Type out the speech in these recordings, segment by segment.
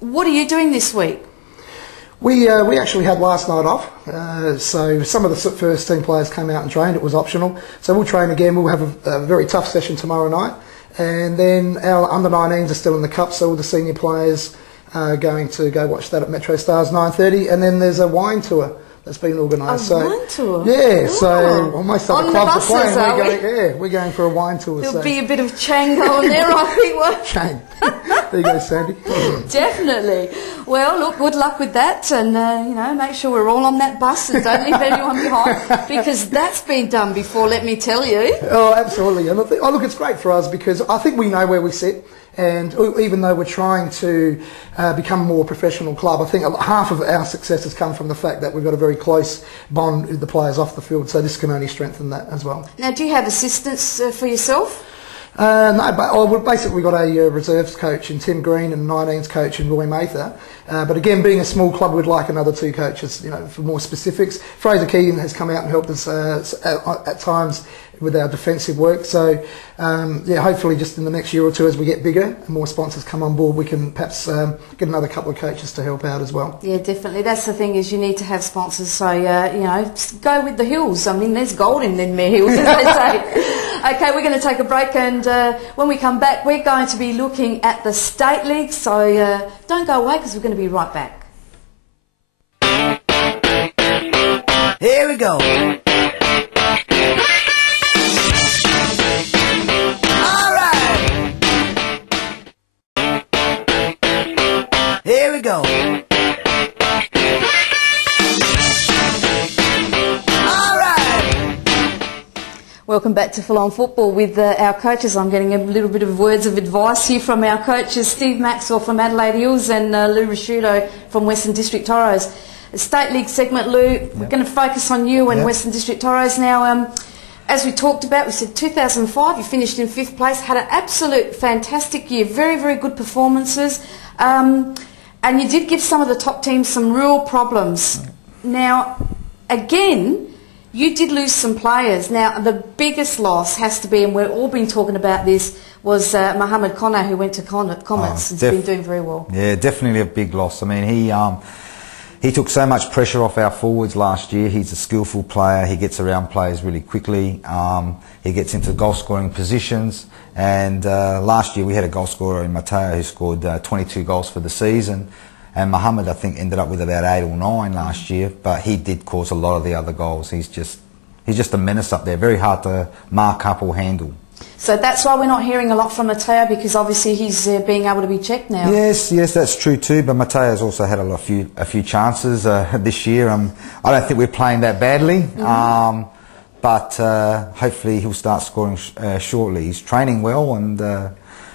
What are you doing this week? We actually had last night off, so some of the first team players came out and trained. It was optional, so we'll train again. We'll have a very tough session tomorrow night, and then our under-19s are still in the cup, so all the senior players are going to go watch that at Metro Stars 9:30, and then there's a wine tour that's been organised. Wine tour? Yeah, Ooh. So most other clubs are playing. We're going for a wine tour. There'll be a bit of Chang going there, I think. Chang. There you go, Sandy. Definitely. Well, look, good luck with that, and make sure we're all on that bus and don't leave anyone behind, because that's been done before, let me tell you. Oh, absolutely. And look, it's great for us because I think we know where we sit. And even though we're trying to become a more professional club, I think half of our success has come from the fact that we've got a very close bond with the players off the field. So this can only strengthen that as well. Now, do you have assistants for yourself? No, but we've basically got a reserves coach in Tim Green and a 19s coach in Roy Mather. But again, being a small club, we'd like another 2 coaches, for more specifics. Fraser Keegan has come out and helped us at times with our defensive work. So, hopefully just in the next year or 2 as we get bigger and more sponsors come on board, we can perhaps get another couple of coaches to help out as well. Yeah, definitely. That's the thing, is you need to have sponsors. So, go with the hills. I mean, there's gold in them mere hills, as they say. Okay, we're going to take a break, and when we come back, we're going to be looking at the State League. So don't go away, because we're going to be right back. Here we go. Here we go. Welcome back to Full On Football with our coaches. I'm getting a little bit of words of advice here from our coaches, Steve Maxwell from Adelaide Hills and Lou Rasciuto from Western District Toros. The State League segment, Lou, we're going to focus on you and Western District Toros. Now, as we talked about, we said 2005, you finished in 5th place, had an absolute fantastic year, very, very good performances. And you did give some of the top teams some real problems. Now, again, you did lose some players. Now, the biggest loss has to be, and we've all been talking about this, was Mohammed Connor, who went to Comets and has been doing very well. Yeah, definitely a big loss. I mean, he took so much pressure off our forwards last year. He's a skillful player. He gets around players really quickly. He gets into goal-scoring positions. And last year we had a goal scorer in Mateo who scored 22 goals for the season. And Mohammed, I think, ended up with about 8 or 9 last year. But he did cause a lot of the other goals. He's just a menace up there. Very hard to mark up or handle. So that's why we're not hearing a lot from Mateo, because obviously he's being able to be checked now. Yes, that's true too. But Mateo's also had a few chances this year. I don't think we're playing that badly, but hopefully he'll start scoring shortly. He's training well and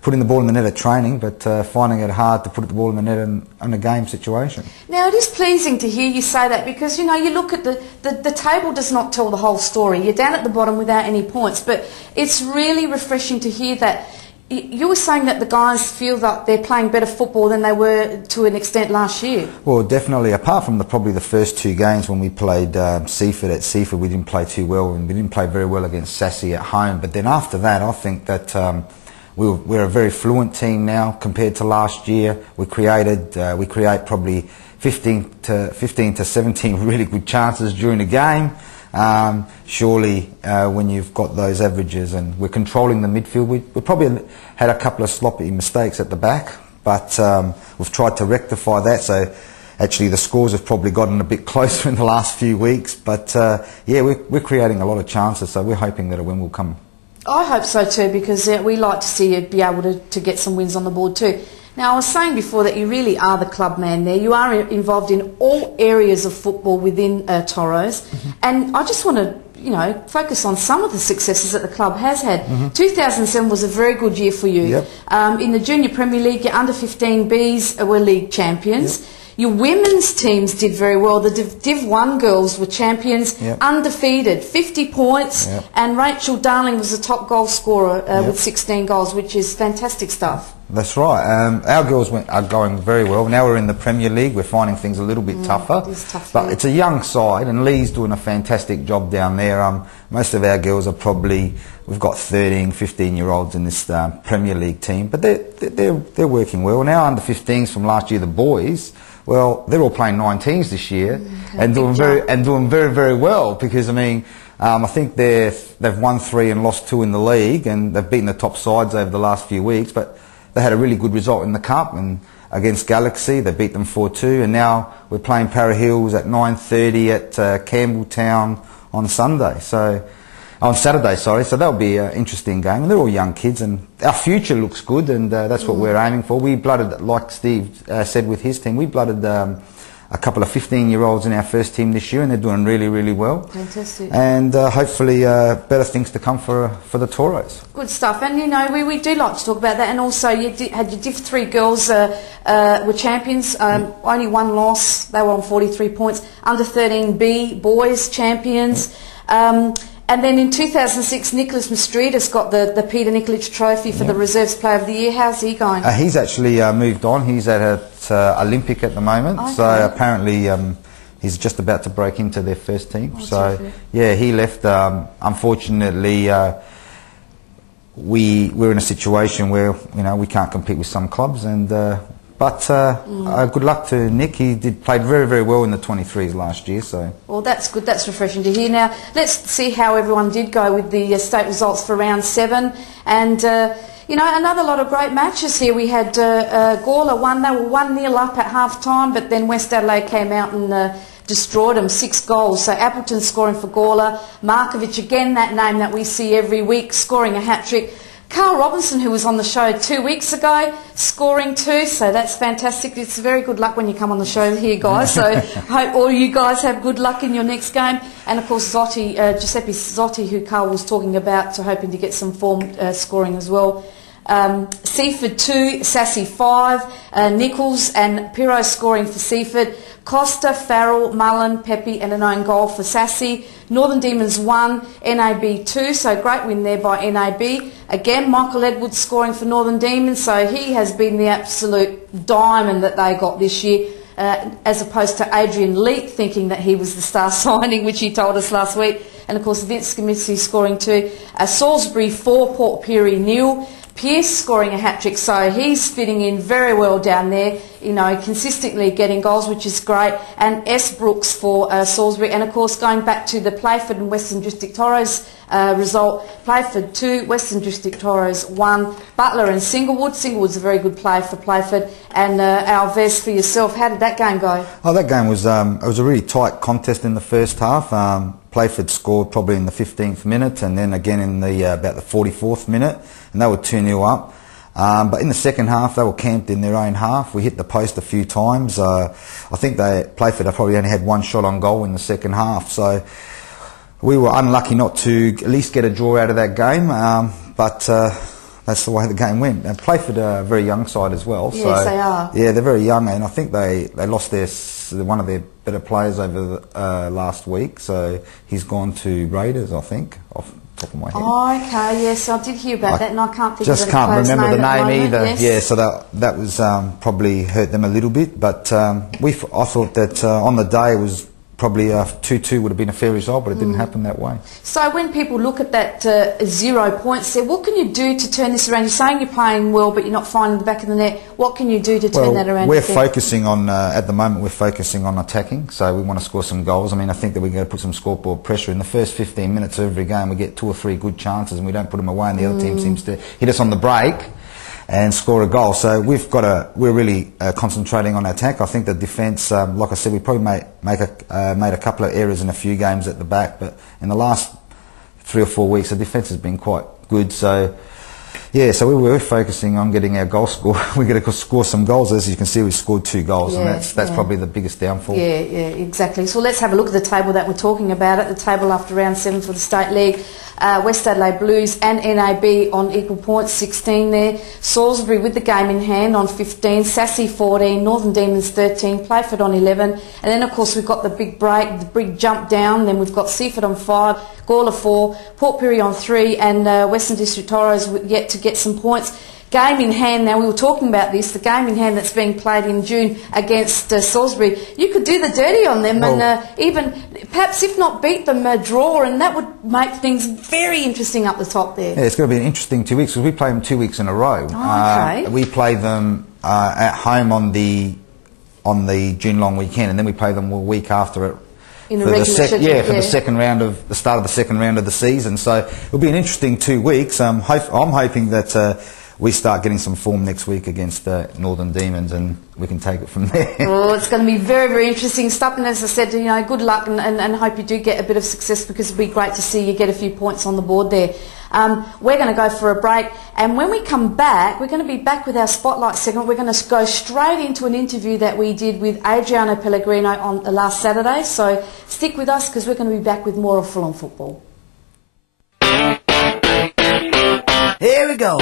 putting the ball in the net at training, but finding it hard to put the ball in the net in a game situation. Now, it is pleasing to hear you say that, because, you look at the table does not tell the whole story. You're down at the bottom without any points, but it's really refreshing to hear that. You were saying that the guys feel that they're playing better football than they were to an extent last year. Well, definitely. Apart from probably the first 2 games when we played Seaford at Seaford, we didn't play too well, and we didn't play very well against Sassy at home. But then after that, I think that we're a very fluent team now compared to last year. We create probably 15 to 17 really good chances during the game. Surely when you've got those averages, and we're controlling the midfield, we probably had a couple of sloppy mistakes at the back, but we've tried to rectify that. So actually the scores have probably gotten a bit closer in the last few weeks, but we're creating a lot of chances, so we're hoping that a win will come. I hope so too, because we like to see you be able to get some wins on the board too. Now, I was saying before that you really are the club man there. You are involved in all areas of football within Toros. And I just want to, focus on some of the successes that the club has had. 2007 was a very good year for you. In the Junior Premier League, your under-15 Bs were league champions. Your women's teams did very well. The Div 1 girls were champions, Yep. undefeated, 50 points, Yep. and Rachel Darling was the top goal scorer Yep. with 16 goals, which is fantastic stuff. That's right. Our girls are going very well. Now we're in the Premier League. We're finding things a little bit tougher. It is tough, but yeah. it's a young side, and Lee's doing a fantastic job down there. Most of our girls are probably, we've got 13, 15-year-olds in this Premier League team, but they're working well. Now under 15s from last year, the boys, well, they're all playing 19s this year and doing very, very well, because I mean, I think they've won 3 and lost 2 in the league, and they've beaten the top sides over the last few weeks, but they had a really good result in the Cup and against Galaxy. They beat them 4-2, and now we're playing Para Hills at 9:30 at Campbelltown on Saturday, sorry. So that'll be an interesting game. And they're all young kids, and our future looks good, and that's what we're aiming for. We blooded, like Steve said with his team, we blooded a couple of 15-year-olds in our first team this year, and they're doing really, really well. Fantastic. And hopefully better things to come for the Toros. Good stuff. And, you know, we do like to talk about that. And also you had your Div 3 girls were champions. Only one loss. They were on 43 points. Under 13B boys champions. And then in 2006, Nicholas Mastridis got the Peter Nikolic Trophy for the Reserves Player of the Year. How's he going? He's actually moved on. He's at Olympic at the moment. Okay. So apparently he's just about to break into their first team. Oh, so terrific. yeah, he left. Unfortunately, we're in a situation where we can't compete with some clubs, and but good luck to Nick. He played very, very well in the 23s last year. So well, that's good. That's refreshing to hear. Now let's see how everyone did go with the state results for round 7, and another lot of great matches here. We had Gawler won. They were 1-0 up at half time, but then West Adelaide came out and destroyed them, 6 goals. So Appleton scoring for Gawler. Markovic, again, that name that we see every week, scoring a hat-trick. Carl Robinson, who was on the show 2 weeks ago, scoring 2, so that's fantastic. It's very good luck when you come on the show here, guys, so I hope all you guys have good luck in your next game. And of course Giuseppe Zotti, who Carl was talking about, so hoping to get some form scoring as well. Seaford 2, Sassy 5, Nichols and Pirro scoring for Seaford. Costa, Farrell, Mullen, Pepe and an own goal for Sassy. Northern Demons 1, NAB 2, so great win there by NAB. Again, Michael Edwards scoring for Northern Demons, so he has been the absolute diamond that they got this year, as opposed to Adrian Leake thinking that he was the star signing, which he told us last week. And of course Vince Scamitzi scoring 2. Salisbury 4, Port Pirie 0. Pearce scoring a hat-trick, so he's fitting in very well down there, consistently getting goals, which is great. And S. Brooks for Salisbury. And of course, going back to the Playford and Western District Toros result, Playford 2, Western District Toros 1. Butler and Singlewood. Singlewood's a very good player for Playford. And Alves, for yourself, how did that game go? Oh, that game was it was a really tight contest in the first half. Playford scored probably in the 15th minute, and then again in the about the 44th minute, and they were 2-0 up. But in the second half, they were camped in their own half. We hit the post a few times. I think Playford probably only had 1 shot on goal in the second half, so we were unlucky not to at least get a draw out of that game. But that's the way the game went. And Playford are a very young side as well. Yes, so, they are. Yeah, they're very young, and I think they lost one of their better players over the, last week. So he's gone to Raiders, I think, off the top of my head. Oh, okay, yes, I did hear about that, and I can't think just of can't remember the name either. Yes. Yeah, so that was probably hurt them a little bit. But I thought that on the day it was probably 2-2 would have been a fair result, but it didn't happen that way. So when people look at that 0 points there, what can you do to turn this around? You're saying you're playing well, but you're not finding the back of the net. What can you do to turn that around? We're focusing on, at the moment, we're focusing on attacking, so we want to score some goals. I mean, I think that we're going to put some scoreboard pressure. In the first 15 minutes of every game, we get 2 or 3 good chances and we don't put them away, and the other team seems to hit us on the break and score a goal. So we're really concentrating on attack. I think the defence, like I said, we probably made a couple of errors in a few games at the back, but in the last 3 or 4 weeks, the defence has been quite good. So yeah, so we're focusing on getting our goal score. We're going to score some goals. As you can see, we've scored 2 goals, and that's probably the biggest downfall. Yeah, exactly. So let's have a look at the table that we're talking about. At the table after round 7 for the State League. West Adelaide Blues and NAB on equal points, 16 there. Salisbury with the game in hand on 15, Sassy 14, Northern Demons 13, Playford on 11, and then of course we've got the big break, the big jump down. Then we've got Seaford on 5, Gawler 4, Port Pirie on 3, and Western District Toros yet to get some points. Game in hand now, we were talking about this, the game in hand that's being played in June against Salisbury. You could do the dirty on them and even, perhaps if not beat them, draw, and that would make things very interesting up the top there. Yeah, it's going to be an interesting 2 weeks because we play them 2 weeks in a row. Oh, okay. We play them at home on the June long weekend, and then we play them a week after it. In the regular schedule, the second round of the start of the second round of the season. So it'll be an interesting 2 weeks. I'm hoping that we start getting some form next week against Northern Demons, and we can take it from there. Oh, it's going to be very, very interesting stuff. And as I said, you know, good luck and hope you do get a bit of success, because it'll be great to see you get a few points on the board there. We're going to go for a break, and when we come back, we're going to be back with our Spotlight segment. We're going to go straight into an interview that we did with Adriano Pellegrino on last Saturday. So stick with us, because we're going to be back with more of Full On Football. Here we go.